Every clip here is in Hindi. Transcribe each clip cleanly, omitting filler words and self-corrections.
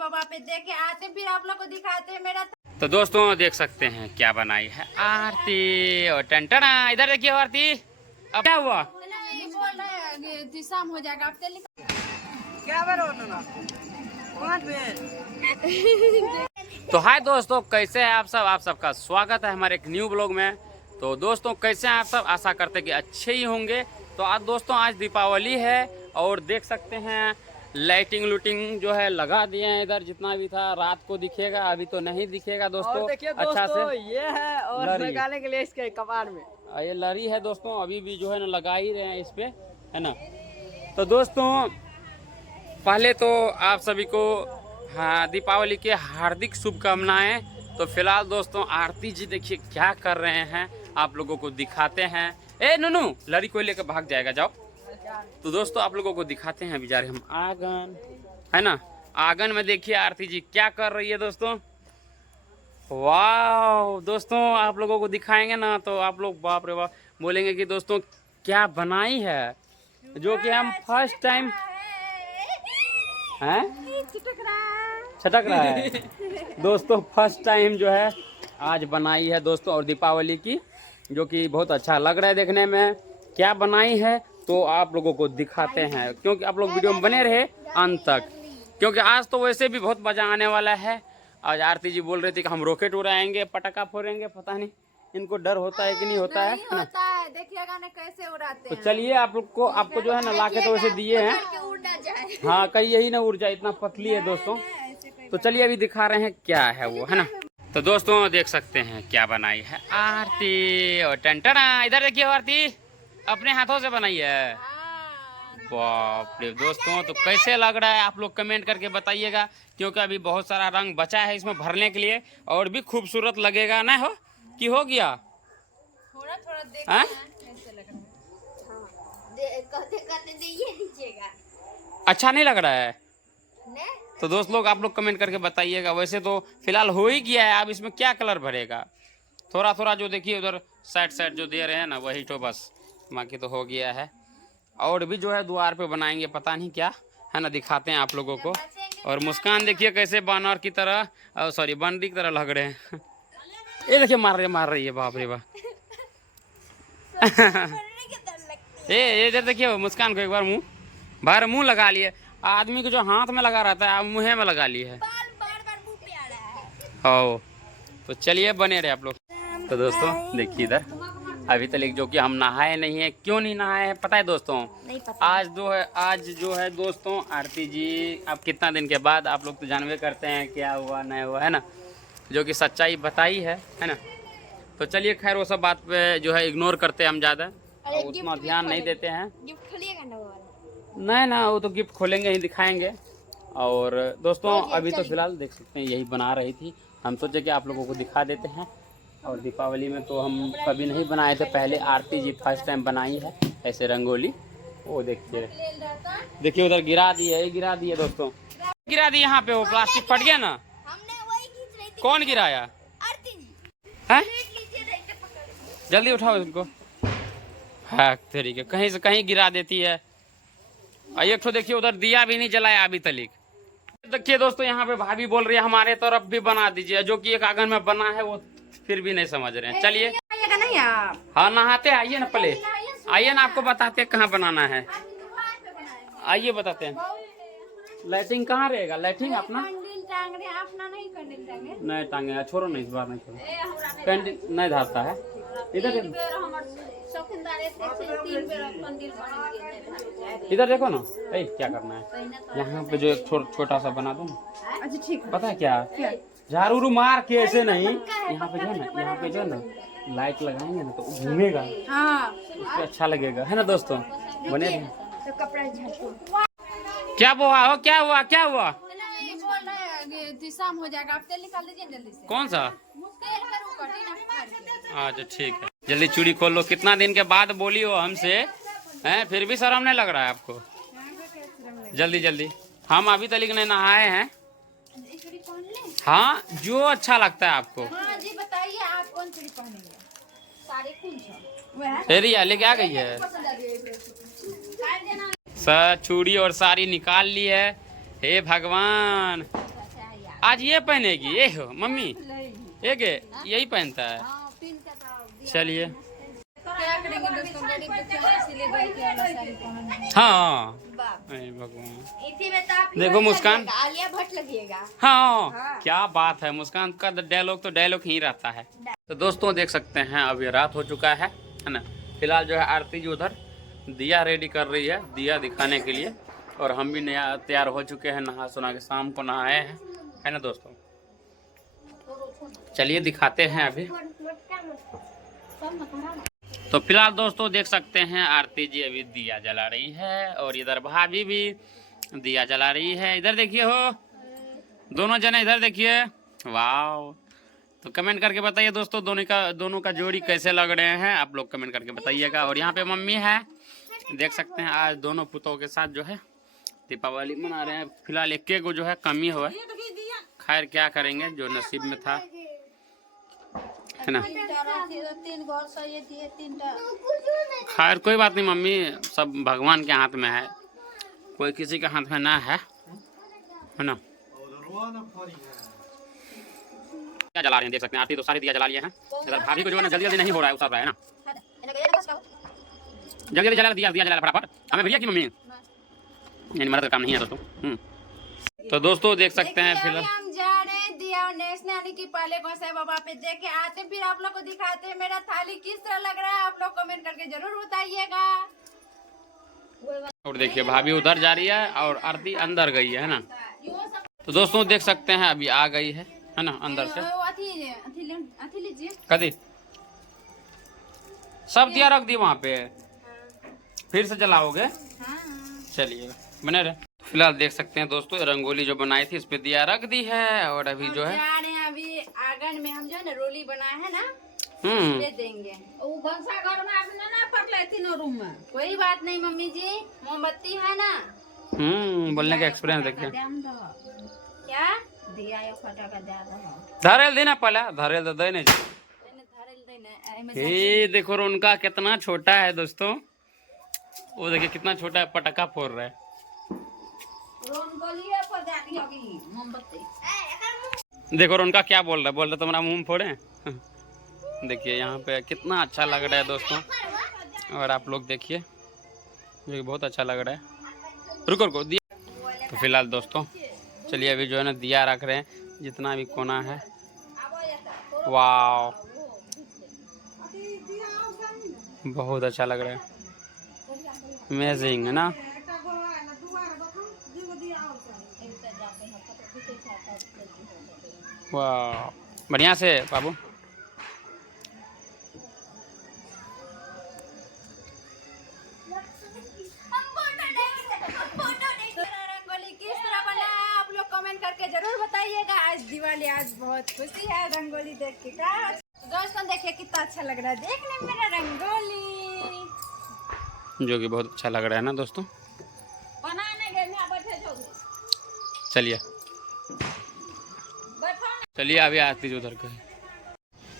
बाबा पे दे के आते फिर आप लोग को दिखाते मेरा। तो दोस्तों देख सकते हैं क्या बनाई है आरती और टंटना। इधर देखिए आरती, अब क्या हुआ? ये बोल रहे हैं शाम हो जाएगा आप तेल क्या तो हाय दोस्तों, कैसे हैं आप सब? आप सबका स्वागत है हमारे एक न्यू ब्लॉग में। तो दोस्तों कैसे हैं आप सब? आशा करते हैं कि अच्छे ही होंगे। तो आज दोस्तों आज दीपावली है और देख सकते हैं लाइटिंग लूटिंग जो है लगा दिए हैं। इधर जितना भी था रात को दिखेगा, अभी तो नहीं दिखेगा दोस्तों। देखिए अच्छा से ये है और लगाने के लिए इसके कपार में ये लरी है दोस्तों, अभी भी जो है ना लगा ही रहे हैं इस पे, है ना। तो दोस्तों पहले तो आप सभी को हाँ दीपावली के हार्दिक शुभकामनाएं। तो फिलहाल दोस्तों आरती जी देखिए क्या कर रहे हैं, आप लोगों को दिखाते हैं। ए नूनू, लड़ी को लेकर भाग जाएगा, जाओ। तो दोस्तों आप लोगों को दिखाते हैं, अभी जा रहे हम आंगन, है ना। आंगन में देखिए आरती जी क्या कर रही है दोस्तों। वाह दोस्तों, आप लोगों को दिखाएंगे ना तो आप लोग बाप रे बाप बोलेंगे कि दोस्तों क्या बनाई है, जो कि हम फर्स्ट टाइम हैं छटक रहा है दोस्तों। फर्स्ट टाइम जो है आज बनाई है दोस्तों, और दीपावली की, जो कि बहुत अच्छा लग रहा है देखने में। क्या बनाई है तो आप लोगों को दिखाते हैं, क्योंकि आप लोग वीडियो में बने रहे अंत तक, क्योंकि आज तो वैसे भी बहुत मजा आने वाला है। आज आरती जी बोल रही थी कि हम रॉकेट उड़ाएंगे, पटाखा फोड़ेंगे, पता नहीं इनको डर होता है कि नहीं होता है ना। देखिएगा ना कैसे उड़ाते तो चलिए आप लोग को, आपको जो है ना लाके तो वैसे दिए हैं, हाँ कहीं यही ना उड़ जाए, इतना पतली है दोस्तों। तो चलिए अभी दिखा रहे हैं क्या है वो, है ना। तो दोस्तों देख सकते हैं क्या बनाई है आरती और टंटना। इधर देखिए आरती अपने हाथों से बनाई है। बाप रे दोस्तों, तो कैसे लग रहा है आप लोग कमेंट करके बताइएगा, क्योंकि अभी बहुत सारा रंग बचा है इसमें भरने के लिए, और भी खूबसूरत लगेगा ना। हो कि हो गया थोड़ा थोड़ा देख कैसे लग रहा है। अच्छा नहीं लग रहा है तो दोस्त लोग आप लोग कमेंट करके बताइएगा। वैसे तो फिलहाल हो ही गया है, अब इसमें क्या कलर भरेगा। थोड़ा थोड़ा जो देखिए उधर साइड साइड जो दे रहे हैं ना वही तो बस, बाकी तो हो गया है। और भी जो है द्वार पे बनाएंगे, पता नहीं क्या, है ना, दिखाते हैं आप लोगों को। और मुस्कान देखिए कैसे बानर की तरह, सॉरी बंदी की तरह लग रहे हैं। ये देखिए मार रही है, बाप रे बाप। ये इधर देखिए मुस्कान को एक बार बाहर मुंह लगा लिए। आदमी को जो हाथ में लगा रहता है आप मुँह में लगा लिए है। हो तो चलिए बने रहे आप लोग। तो दोस्तों देखिए इधर अभी तक जो कि हम नहाए नहीं है। क्यों नहीं नहाए हैं पता है दोस्तों? नहीं पता। आज जो है दोस्तों आरती जी, अब कितना दिन के बाद, आप लोग तो जानवे करते हैं क्या हुआ नहीं हुआ, है ना, जो कि सच्चाई बताई है ना। तो चलिए खैर वो सब बात पे जो है इग्नोर करते हैं हम ज़्यादा, और उतना ध्यान नहीं देते हैं। गिफ्ट खोलिएगा ना वो? नहीं ना, वो तो गिफ्ट खोलेंगे ही, दिखाएंगे। और दोस्तों अभी तो फिलहाल देख सकते हैं यही बना रही थी, हम सोचे कि आप लोगों को दिखा देते हैं। और दीपावली में तो हम कभी नहीं बनाए थे, पहले आरती जी फर्स्ट टाइम बनाई है ऐसे रंगोली। वो देखिए उधर गिरा दी है दोस्तों, गिरा दी यहाँ पे, वो प्लास्टिक फट गया ना। कौन गिराया है? जल्दी उठाओ इनको। हाँ तरीके कहीं से कहीं गिरा देती है। एक तो देखिए उधर दिया भी नहीं जलाया अभी तलिक। देखिए दोस्तों यहाँ पे भाभी बोल रही है हमारे तरफ भी बना दीजिए, जो कि एक आंगन में बना है, वो फिर भी नहीं समझ रहे हैं। चलिए नहीं आप? हाँ नहाते आइए ना, पहले आइए ना, आपको बताते हैं कहाँ बनाना है। आइए बताते हैं। लाइटिंग कहाँ रहेगा? लाइटिंग अपना नहीं टांगे, छोड़ो नहीं, इस बार नहीं छोड़ो, कैंडल नहीं धारता है इधर देखो ना। क्या करना है यहाँ पे, जो एक छोटा सा बना दूँ। अच्छा ठीक है। पता है क्या, झाड़ू मार के ऐसे नहीं, यहाँ पे जो है ना लाइट लगाएंगे ना तो घूमेगा, हाँ उसको अच्छा लगेगा, है ना दोस्तों। बने तो कपड़ा क्या हुआ? शाम हो जाएगा आप तेल निकाल लीजिए जल्दी से। कौन सा? अच्छा ठीक है, जल्दी चूड़ी खोल लो। कितना दिन के बाद बोली हो हमसे, हैं फिर भी शर्म नहीं लग रहा है आपको? जल्दी हम अभी तक नहीं नहाए हैं। हाँ जो अच्छा लगता है आपको। हाँ जी बताइए आप कौन सी पहनेंगे? साड़ी रिया लेके आ गई है, सब चूड़ी और साड़ी निकाल ली है। हे भगवान, आज ये पहनेगी, ये हो मम्मी, एक यही पहनता है। चलिए क्या करेंगे दोस्तों, गरीब दुखिया हैं, इसीलिए गरीब वाला साड़ी पहन। हाँ भगवान, देखो मुस्कान, आलिया भट्ट लगेगा। हाँ क्या बात है, मुस्कान का डायलॉग तो डायलॉग ही रहता है। तो दोस्तों देख सकते हैं अभी रात हो चुका है ना। फिलहाल जो है आरती जी उधर दिया रेडी कर रही है, दिया दिखाने के लिए, और हम भी नया तैयार हो चुके हैं, नहा सुना के शाम को नहाए हैं, है ना दोस्तों। चलिए दिखाते हैं अभी। तो फिलहाल दोस्तों देख सकते हैं आरती जी अभी दिया जला रही है, और इधर भाभी भी दिया जला रही है। इधर देखिए हो, दोनों जने इधर देखिए, वाह। तो कमेंट करके बताइए दोस्तों, दोनों का जोड़ी कैसे लग रहे हैं, आप लोग कमेंट करके बताइएगा। और यहाँ पे मम्मी है, देख सकते हैं आज दोनों पुतों के साथ जो है दीपावली मना रहे हैं। फिलहाल एक को जो है कमी हो है, खैर क्या करेंगे, जो नसीब में था, है ना। खैर कोई बात नहीं मम्मी, सब भगवान के हाथ में है, कोई किसी के हाथ में ना है ना। क्या जला रहे हैं देख सकते हैं, आरती तो सारी दिया जला लिए हैं। इधर भाभी को जो है ना जल्दी जल्दी नहीं हो रहा है, उतर रहा है ना, जल्दी जल्दी जला दिया जला फटाफट। हमें भैया की मम्मी यानी मर्द का काम नहीं है दोस्तों। तो दोस्तों देख सकते हैं फिलहाल हम जा रहे हैं दिया और नेशनल यानी कि पहले गोसाई बाबा पे देख के आते, फिर आप लोग को दिखाते हैं मेरा थाली किस तरह लग रहा है, आप लोग कमेंट करके जरूर बताइएगा। और देखिए भाभी उधर जा रही है और आरती अंदर गई है ना। तो दोस्तों देख सकते हैं अभी आ गई है ना अंदर से। कदी सब दिया रख दी वहाँ पे, फिर से जलाओगे? चलिए बने रहे। फिलहाल देख सकते हैं दोस्तों रंगोली जो बनाई थी इस पे दिया रख दी है, और अभी जो है जा रहे हैं अभी आंगन में हम जो है ना रोली बनाए है ना, दे देंगे। घर में ना पकड़े तीनों रूम में, कोई बात नहीं मम्मी जी, मोमबत्ती है ना। बोलने का एक्सपीरियंस देखिए। क्या दिया धरेल देना पहले, धरेल तो दे नहीं। ये देखो उनका कितना छोटा है दोस्तों, वो देखिए कितना छोटा है, पटाखा फोड़ रहा है। देखो उनका क्या बोल रहा है, तुम्हारा मुंह फोड़े। देखिए यहाँ पे कितना अच्छा लग रहा है दोस्तों, और आप लोग देखिए जो बहुत अच्छा लग रहा है। रुको दिया। तो फिलहाल दोस्तों चलिए अभी जो है ना दिया रख रहे हैं, जितना भी कोना है। वाह बहुत अच्छा लग रहा है, अमेजिंग है ना। वाह बढ़िया से बाबू। रंगोली किस तरह बना है आप लोग कमेंट करके जरूर बताइएगा। आज दिवाली, आज बहुत खुशी है रंगोली देख के। दोस्तों देखिए कितना अच्छा लग रहा है देखने में मेरा रंगोली, जो कि बहुत अच्छा लग रहा है ना दोस्तों। चलिए अभी आती है उधर के।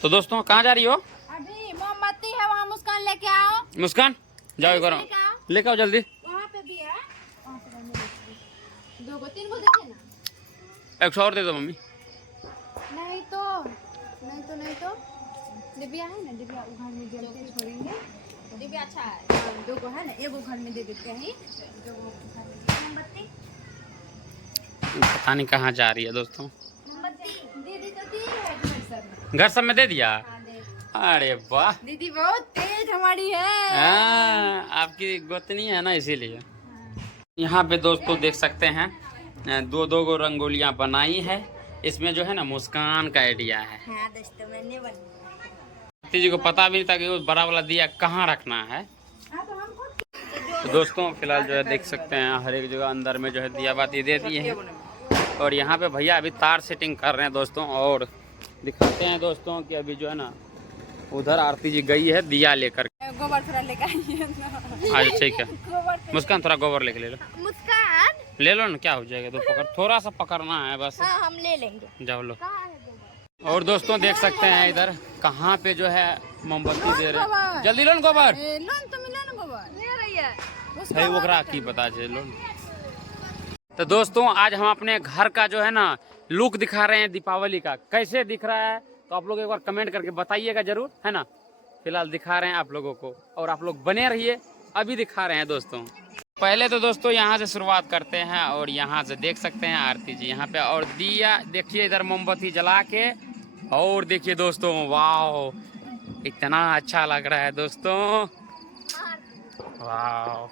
तो दोस्तों कहाँ जा रही हो? अभी मोमबत्ती है वहाँ, मुस्कान लेके आओ। मुस्कान जाओ एक बार लेके आओ जल्दी। वहाँ पे भी है, दो गो तीन गो देखे ना। 100 और दे दो मम्मी। नहीं तो डिबिया है ना, डिबिया घर में जल्दी छोड़ेंगे। डिबिया अच्छा है, दो गो है ना, एगो घर में दे देते हैं, दो गो घर में मोमबत्ती। पता नहीं कहाँ जा रही है दोस्तों। दीदी तो दी है घर सब में दे दिया। अरे वाह दीदी बहुत तेज हमारी है। आपकी गोतनी है ना इसीलिए। यहाँ पे दोस्तों देख सकते हैं दो गो रंगोलियाँ बनाई है। इसमें जो है ना मुस्कान का आइडिया है। हाँ दोस्तों मैंने बनाया। जी को पता भी नहीं था कि वो बड़ा वाला दिया कहाँ रखना है। तो दोस्तों फिलहाल जो है देख सकते हैं हर एक जगह अंदर में जो है दिया बाती दे दी है, और यहाँ पे भैया अभी तार सेटिंग कर रहे हैं दोस्तों। और दिखाते हैं दोस्तों कि अभी जो है ना उधर आरती जी गई है दिया लेकर। गोबर थोड़ा लेकर आइए। अच्छा ठीक है मुस्कान, थोड़ा गोबर लेके ले लो। मुस्कान ले लो ना, क्या हो जाएगा। तो पकड़, थोड़ा सा पकड़ना है बस। हाँ हम ले लेंगे, जाओ लो। और दोस्तों देख सकते हैं इधर कहाँ पे जो है मोमबत्ती दे रहे हैं। जल्दी लो गोबर, है वो की पता चलो। तो दोस्तों आज हम अपने घर का जो है ना लुक दिखा रहे हैं दीपावली का, कैसे दिख रहा है तो आप लोग एक बार कमेंट करके बताइएगा जरूर, है ना। फिलहाल दिखा रहे हैं आप लोगों को और आप लोग बने रहिए, अभी दिखा रहे हैं दोस्तों। पहले तो दोस्तों यहाँ से शुरुआत करते हैं और यहाँ से देख सकते हैं आरती जी यहाँ पे, और दिया देखिए इधर मोमबत्ती जला के, और देखिए दोस्तों वाह इतना अच्छा लग रहा है दोस्तों, वाह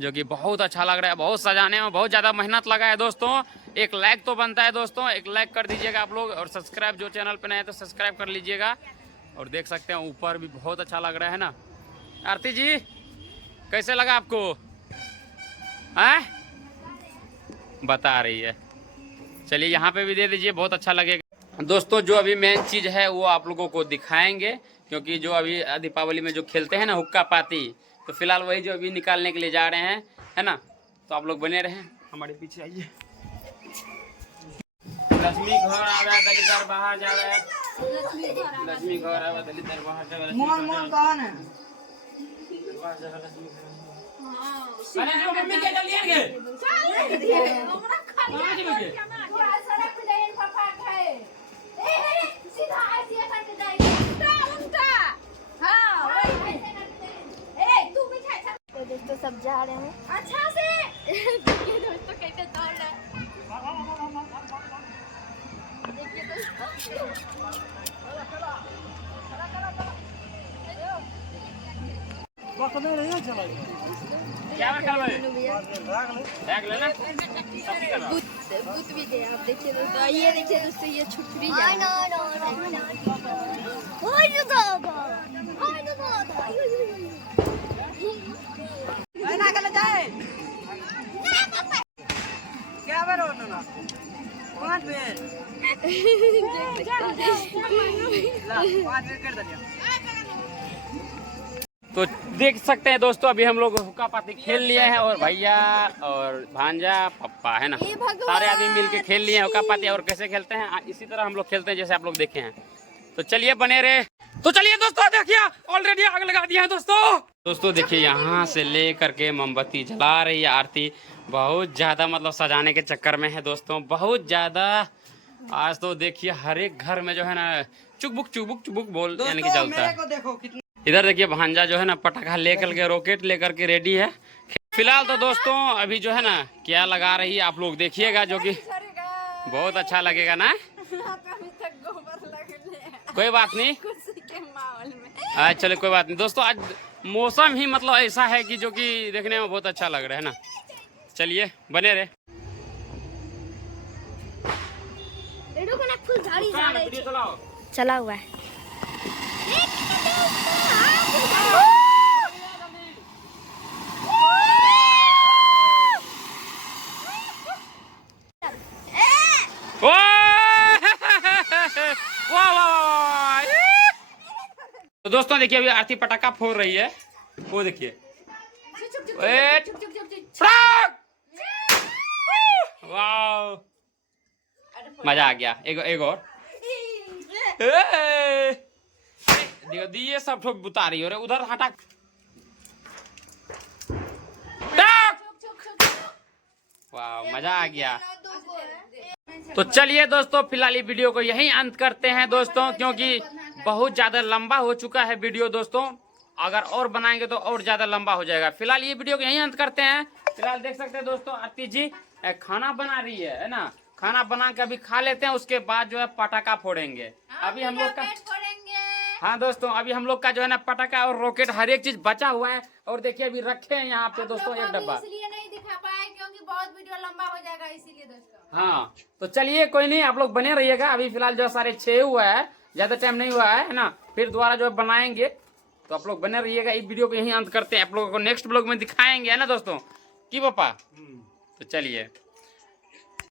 जो कि बहुत अच्छा लग रहा है। बहुत सजाने में बहुत ज़्यादा मेहनत लगा है दोस्तों। एक लाइक तो बनता है दोस्तों, एक लाइक कर दीजिएगा आप लोग, और सब्सक्राइब जो चैनल पे नए हैं तो सब्सक्राइब कर लीजिएगा। और देख सकते हैं ऊपर भी बहुत अच्छा लग रहा है ना। आरती जी कैसे लगा आपको, हैं बता रही है। चलिए यहाँ पे भी दे दीजिए, बहुत अच्छा लगेगा दोस्तों। जो अभी मेन चीज़ है वो आप लोगों को दिखाएंगे, क्योंकि जो अभी दीपावली में जो खेलते हैं ना हुक्का पाती, तो फिलहाल वही जो अभी निकालने के लिए जा रहे हैं, है ना। तो आप लोग बने रहें, हमारे पीछे आइए। लक्ष्मी घर आवे दलितर बाहर जावे, लक्ष्मी घर आवे दलितर बाहर जावे। मोहन मोहन कौन है? अरे जो मम्मी के जल्दी आगे कहां जाओगे? सड़क पे जाइए पापा खाए। ए सीधा ऐसे करके जाइए उल्टा। हां वही ए तू भी खा। तो दोस्तों सब जा रहे हैं अच्छा से देखिए दोस्तों कैसे दौड़ रहा है। देखिए दोस्तों क्या कर रहे हो? बैग लेना भूत भी गए आप देखिए दोस्तों। ये देखिए दोस्तों ये छुपरी जा ना कर जाए क्या बार हो ना 5 मिनट 5 मिनट कर दिया। तो देख सकते हैं दोस्तों अभी हम लोग हुक्का पाती खेल लिए हैं, और भैया और भांजा पप्पा है ना सारे आदमी मिलके खेल लिए हैं हुक्का पाती। और कैसे खेलते हैं इसी तरह हम लोग खेलते हैं जैसे आप लोग देखे हैं। तो चलिए बने रहे। तो चलिए दोस्तों देखिए ऑलरेडी आग लगा दिया है दोस्तों देखिए यहाँ से ले करके मोमबत्ती जला रही है आरती। बहुत ज्यादा मतलब सजाने के चक्कर में है दोस्तों, बहुत ज्यादा। आज तो देखिए हर एक घर में जो है ना चुकबुक चुकबुक चुकबुक बोल यानी कि चलता है। देखो कितना इधर देखिए भांजा जो है ना पटाखा लेकर के रॉकेट लेकर के रेडी है। फिलहाल तो दोस्तों अभी जो है ना क्या लगा रही है आप लोग देखिएगा, जो कि बहुत अच्छा लगेगा ना। कोई बात नहीं, चलो कोई बात नहीं दोस्तों। आज मौसम ही मतलब ऐसा है कि जो कि देखने में बहुत अच्छा लग रहा है ना। चलिए बने रहे। चला हुआ है। तो दोस्तों देखिए अभी आरती पटाखा फोड़ रही है, वो देखिए वाह मजा आ गया। एक और दिए सब ठोक बुता रही हो रे, उधर हटा। वाह मजा आ गया। तो चलिए दोस्तों फिलहाल ये वीडियो को यहीं अंत करते हैं दोस्तों, क्योंकि बहुत ज्यादा लंबा हो चुका है वीडियो दोस्तों। अगर और बनाएंगे तो और ज्यादा लंबा हो जाएगा। फिलहाल ये वीडियो को यहीं अंत करते हैं। फिलहाल देख सकते हैं दोस्तों आरती जी खाना बना रही है ना। खाना बना के अभी खा लेते हैं, उसके बाद जो है पटाखा फोड़ेंगे। अभी हम लोग का हाँ दोस्तों अभी हम लोग का जो है ना पटाखा और रॉकेट हर एक चीज बचा हुआ है। और देखिए अभी रखे हैं यहाँ पे दोस्तों एक डब्बा, इसलिए नहीं दिखा पाए क्योंकि बहुत वीडियो लंबा हो जाएगा इसीलिए दोस्तों। हाँ तो चलिए कोई नहीं, आप लोग बने रहिएगा। अभी फिलहाल जो सारे 6 हुआ है, ज्यादा टाइम नहीं हुआ है ना। फिर दोबारा जो है बनाएंगे, तो आप लोग बने रहिएगा। इस वीडियो को यहीं अंत करते हैं, आप लोगों को नेक्स्ट ब्लॉग में दिखाएंगे है ना दोस्तों की पापा। तो चलिए।